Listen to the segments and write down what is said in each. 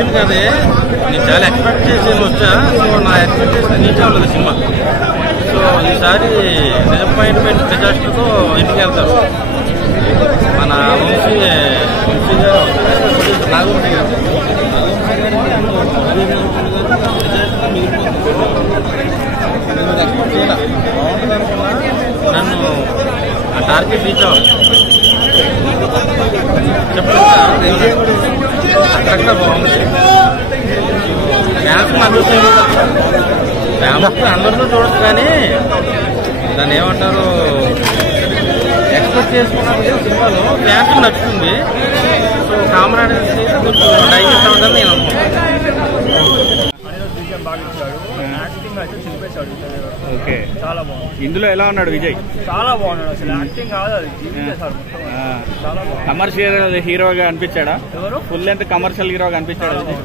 వచ్చిన కదే నేను చాలా ఎక్స్పెక్ట్ చేసి వచ్చా. సో నా ఎక్స్పెక్టేషన్ రీచ్ అవ్వలేదు సినిమా. సో ఈసారి డిసప్పాయింట్మెంట్ డిజాస్టర్తో ఇంటికి వెళ్తారు. మన వంశీ గారు నాగవంశీ గారు నన్ను ఆ టార్గెట్ రీచ్ అవ్వాలి అక్కడ బాగుంది. ఫ్యాన్స్ ఫ్యామిలీ అందరితో చూడొచ్చు కానీ దాన్ని ఏమంటారు ఎక్స్పెక్ట్ చేసుకున్నాను సినిమాలో ఫ్యాన్స్ నచ్చుతుంది. సో కామన్ కొంచెం డైజెస్ట్ అవ్వదని నేను అనుకుంటున్నాను. ఓకే, చాలా బాగుంది. ఇందులో ఎలా ఉన్నాడు విజయ్? చాలా బాగున్నాడు. అసలు యాక్టింగ్ కాదు, అది జీవించేశారు. చాలా బాగుంది. కమర్షియల్ హీరోగా అనిపించాడా? ఎవరు ఫుల్ లెంత్ కమర్షియల్ హీరోగా అనిపించాడు విజయ్?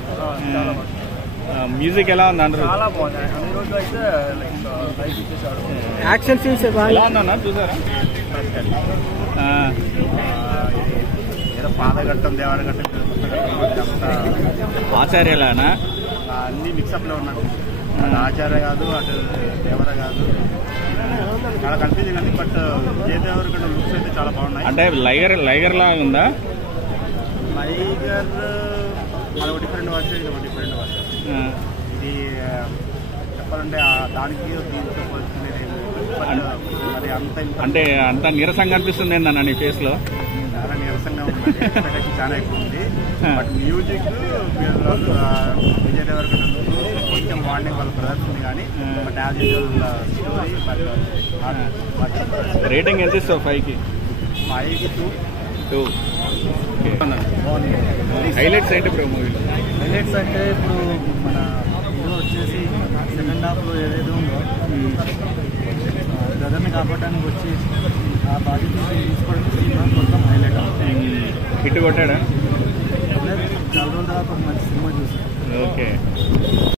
చాలా బాగుంది. మ్యూజిక్ ఎలా ఉంది అందరూ? చాలా బాగుంది. అన్ని రోజులు అయితే లైక్ ఇచ్చేసాడు. యాక్షన్ సీన్స్ ఎలా ఉందన్నా చూసారా? ఏదో పాదఘట్టం దేవరఘట్టం ఆచార్యలానా అన్ని మిక్సప్ లో ఉన్నాడు. అటు ఆచార్య కాదు, అటు దేవర కాదు, చాలా కన్ఫ్యూజింగ్ అండి. బట్ విజయ్ దేవరకొండ లుక్స్ అయితే చాలా బాగున్నాయి. అంటే లైగర్ లా ఉందా? లైగర్ అదొక డిఫరెంట్ వర్షన్, ఇది ఒక డిఫరెంట్ వర్షన్. ఇది చెప్పాలంటే దానికి దీంతో పోల్చుకునేది అది అంటే అంత నీరసంగా అనిపిస్తుంది ఏందన్న నీ ఫేస్ లో? చాలా నీరసంగా ఉంది, చాలా ఎక్కువ ఉంది. బట్ మ్యూజిక్ విజయ్ దేవరకొండ కొంచెం వార్నింగ్ వాళ్ళ ప్రదర్శన కానీ but as usual story. Rating ఎంత ఇస్తావు 5కి? 5కి 2. హైలైట్స్ ఏంటి ఇప్పుడు మూవీలో? హైలైట్స్ అంటే ఇప్పుడు మన హీరో వచ్చేసి సెకండ్ హాఫ్లో ఏదైతే ఉందో బ్రదర్ని కాపాడడానికి వచ్చి ఆ బాధ్యత తీసుకోవడం మొత్తం హైలైట్ అవుతుంది. హిట్ కొట్టాడా? చాలా రోజుల తర్వాత ఒక మంచి సినిమా చూసాం. ఓకే.